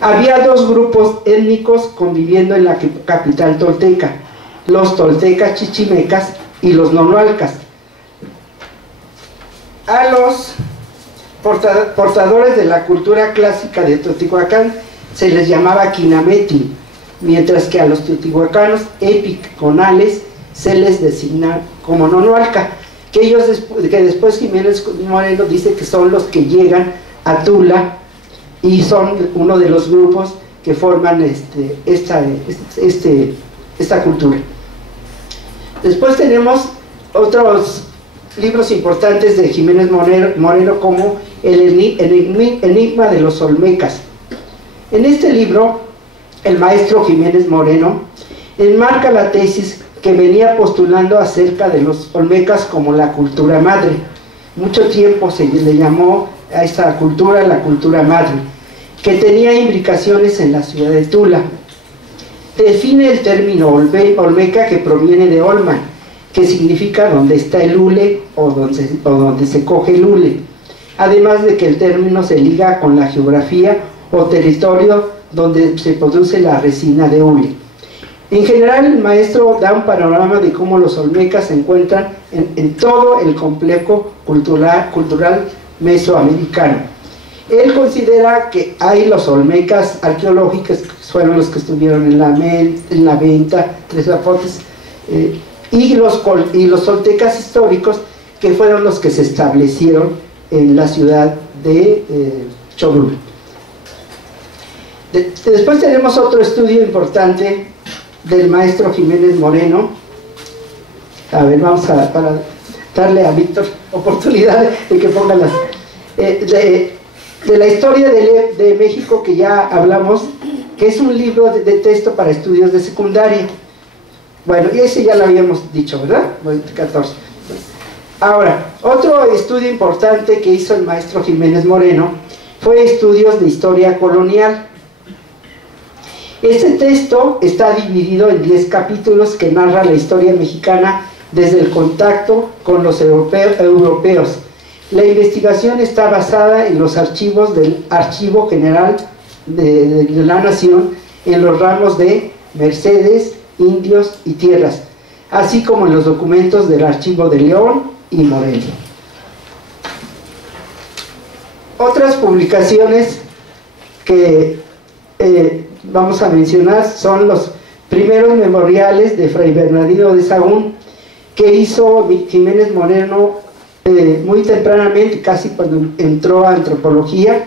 Había dos grupos étnicos conviviendo en la capital tolteca: los toltecas chichimecas y los nonoalcas. A los portadores de la cultura clásica de Teotihuacán se les llamaba Quinametin, mientras que a los teotihuacanos epiconales se les designa como nonoalca, que después Jiménez Moreno dice que son los que llegan a Tula y son uno de los grupos que forman esta cultura. Después tenemos otros libros importantes de Jiménez Moreno, como el Enigma de los Olmecas. En este libro, el maestro Jiménez Moreno enmarca la tesis que venía postulando acerca de los olmecas como la cultura madre. Mucho tiempo se le llamó a esta cultura la cultura madre, que tenía implicaciones en la ciudad de Tula. Define el término olmeca, que proviene de olman, que significa donde está el hule o donde se coge el hule, además de que el término se liga con la geografía o territorio donde se produce la resina de hule. En general, el maestro da un panorama de cómo los olmecas se encuentran en todo el complejo cultural mesoamericano. Él considera que hay los olmecas arqueológicos, que fueron los que estuvieron en la Venta, Tres Zapotes, y los toltecas históricos, que fueron los que se establecieron en la ciudad de Cholula. Después tenemos otro estudio importante del maestro Jiménez Moreno. A ver, para darle a Víctor oportunidad de que ponga las... de la historia de México, que ya hablamos, que es un libro de texto para estudios de secundaria. Bueno, y ese ya lo habíamos dicho, ¿verdad? 14. Ahora, otro estudio importante que hizo el maestro Jiménez Moreno fue estudios de historia colonial. Este texto está dividido en 10 capítulos que narra la historia mexicana desde el contacto con los europeos. La investigación está basada en los archivos del Archivo General de la Nación, en los ramos de Mercedes, Indios y Tierras, así como en los documentos del Archivo de León y Morelia. Otras publicaciones que vamos a mencionar son los primeros memoriales de Fray Bernardino de Sahagún, que hizo Jiménez Moreno muy tempranamente, casi cuando entró a antropología,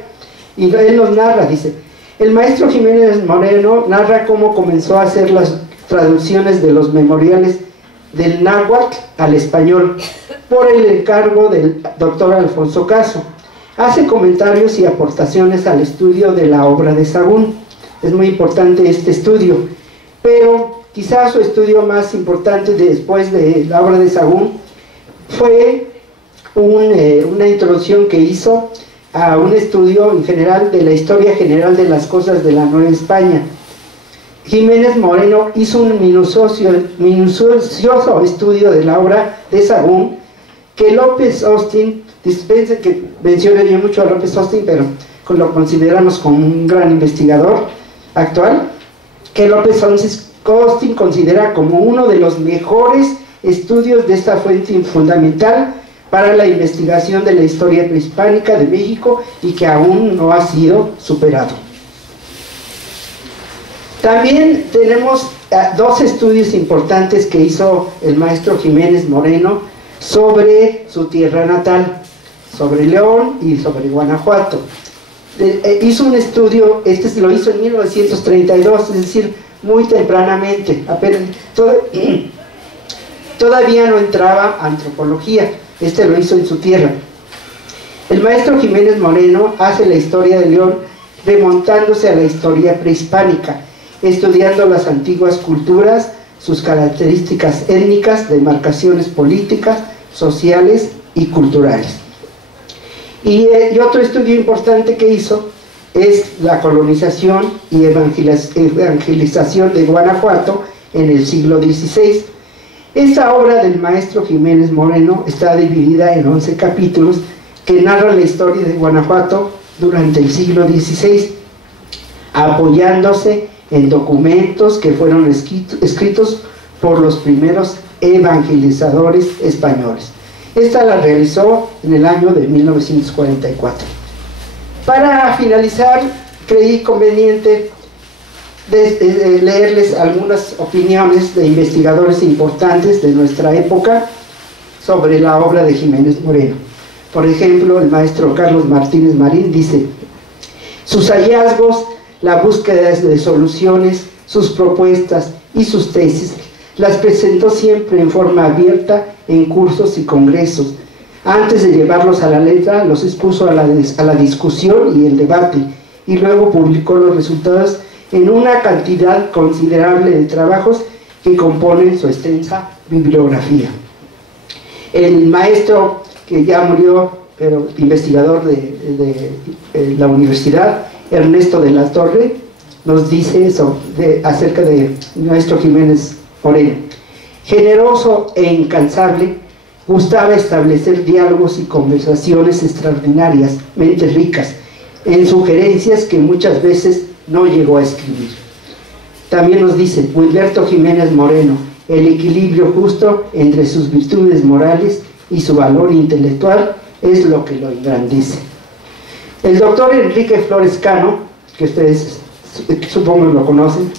y él nos narra, dice: el maestro Jiménez Moreno narra cómo comenzó a hacer las traducciones de los memoriales del náhuatl al español por el encargo del doctor Alfonso Caso. Hace comentarios y aportaciones al estudio de la obra de Sahagún. Es muy importante este estudio, pero quizás su estudio más importante después de la obra de Sahagún fue una introducción que hizo a un estudio en general de la historia general de las cosas de la Nueva España. Jiménez Moreno hizo un minucioso estudio de la obra de Sahagún, que López Austin, dispensen que mencione yo mucho a López Austin, pero lo consideramos como un gran investigador actual, que López Austin considera como uno de los mejores estudios de esta fuente fundamental para la investigación de la historia prehispánica de México, y que aún no ha sido superado. También tenemos dos estudios importantes que hizo el maestro Jiménez Moreno sobre su tierra natal, sobre León y sobre Guanajuato. Hizo un estudio, lo hizo en 1932, es decir, muy tempranamente, apenas, todavía no entraba a antropología. Lo hizo en su tierra. El maestro Jiménez Moreno hace la historia de León remontándose a la historia prehispánica, estudiando las antiguas culturas, sus características étnicas, demarcaciones políticas, sociales y culturales. Y otro estudio importante que hizo es la colonización y evangelización de Guanajuato en el siglo XVI. Esta obra del maestro Jiménez Moreno está dividida en 11 capítulos que narran la historia de Guanajuato durante el siglo XVI. apoyándose en documentos que fueron escritos por los primeros evangelizadores españoles. Esta la realizó en el año de 1944. Para finalizar, creí conveniente leerles algunas opiniones de investigadores importantes de nuestra época sobre la obra de Jiménez Moreno. Por ejemplo, el maestro Carlos Martínez Marín dice: sus hallazgos, la búsqueda de soluciones, sus propuestas y sus tesis las presentó siempre en forma abierta en cursos y congresos. Antes de llevarlos a la letra, los expuso a la discusión y el debate, y luego publicó los resultados en una cantidad considerable de trabajos que componen su extensa bibliografía. El maestro, que ya murió, pero investigador de la universidad, Ernesto de la Torre, nos dice eso acerca de nuestro Jiménez Moreno: generoso e incansable, gustaba establecer diálogos y conversaciones extraordinariamente ricas en sugerencias que muchas veces no llegó a escribir. También nos dice Wilberto Jiménez Moreno: el equilibrio justo entre sus virtudes morales y su valor intelectual es lo que lo engrandece. El doctor Enrique Flores Cano, que ustedes supongo lo conocen,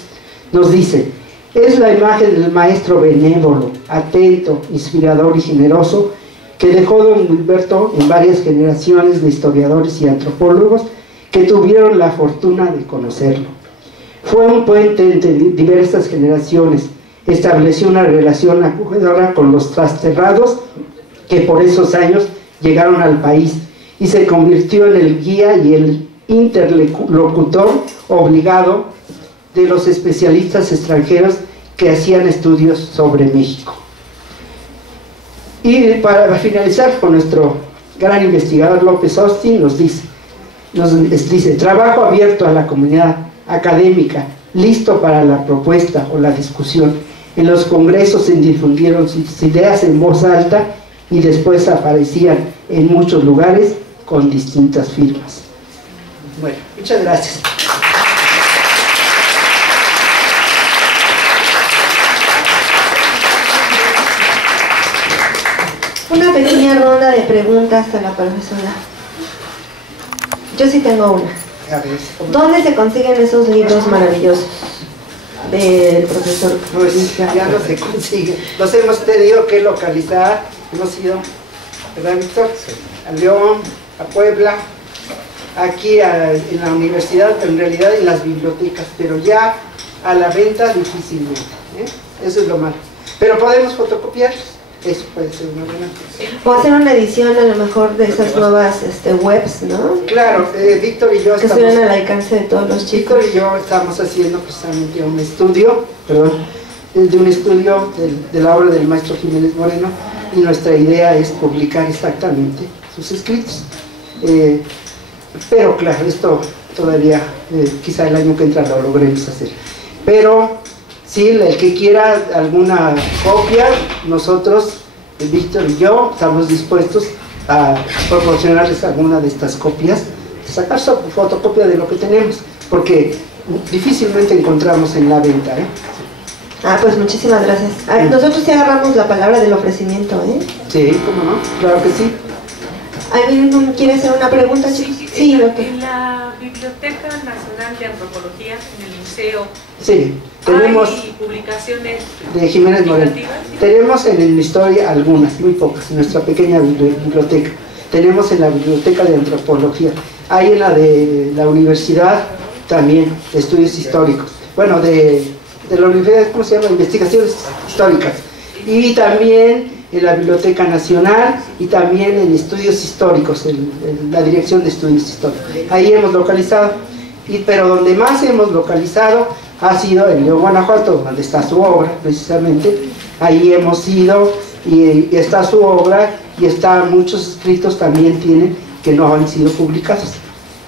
nos dice: es la imagen del maestro benévolo, atento, inspirador y generoso que dejó don Wilberto en varias generaciones de historiadores y antropólogos que tuvieron la fortuna de conocerlo. Fue un puente entre diversas generaciones, estableció una relación acogedora con los trasterrados que por esos años llegaron al país, y se convirtió en el guía y el interlocutor obligado de los especialistas extranjeros que hacían estudios sobre México. Y para finalizar, con nuestro gran investigador López Austin nos dice: trabajo abierto a la comunidad académica, listo para la propuesta o la discusión. En los congresos se difundieron sus ideas en voz alta y después aparecían en muchos lugares con distintas firmas. Bueno, muchas gracias. Una pequeña ronda de preguntas a la profesora. Yo sí tengo una. ¿Dónde se consiguen esos libros maravillosos del profesor? Pues ya no se consiguen. Los hemos tenido que localizar. Hemos ido, ¿verdad, Víctor? A León, a Puebla, aquí en la universidad, pero en realidad en las bibliotecas, pero ya a la venta difícilmente, ¿eh? Eso es lo malo. Pero podemos fotocopiarlos. Eso puede ser una buena cosa. O hacer una edición a lo mejor de esas nuevas webs, ¿no? Claro, Víctor y yo que estuvieran al alcance de todos los chicos. Víctor y yo estamos haciendo precisamente un estudio, de la obra del maestro Jiménez Moreno, y nuestra idea es publicar exactamente sus escritos. Pero claro, esto todavía, quizá el año que entra lo logremos hacer. Pero sí, el que quiera alguna copia, nosotros, Víctor y yo, estamos dispuestos a proporcionarles alguna de estas copias, sacar su fotocopia de lo que tenemos, porque difícilmente encontramos en la venta, ¿eh? Ah, pues muchísimas gracias. Nosotros sí agarramos la palabra del ofrecimiento, ¿eh? Sí, ¿cómo no? Claro que sí. ¿Alguien quiere hacer una pregunta? Sí, en la Biblioteca Nacional de Antropología, en el museo, sí, tenemos ¿hay publicaciones de Jiménez Moreno? Tenemos en el historia algunas, muy pocas, en nuestra pequeña biblioteca. Tenemos en la Biblioteca de Antropología. Hay en la de la universidad también, de estudios históricos. Bueno, de la universidad, ¿cómo se llama? Investigaciones históricas. Y también en la Biblioteca Nacional y también en estudios históricos, en la Dirección de Estudios Históricos. Ahí hemos localizado, pero donde más hemos localizado ha sido en León, Guanajuato, donde está su obra precisamente. Ahí hemos ido y está su obra, y muchos escritos también tienen que no han sido publicados,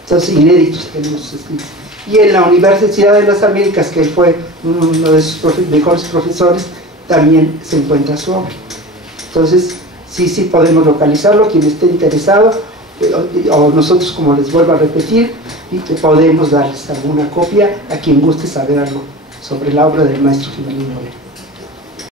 entonces inéditos tenemos escritos. Y en la Universidad de las Américas, que él fue uno de sus mejores profesores, también se encuentra su obra. Entonces, sí podemos localizarlo, quien esté interesado, o nosotros, como les vuelvo a repetir, y que podemos darles alguna copia a quien guste saber algo sobre la obra del maestro Jiménez Moreno.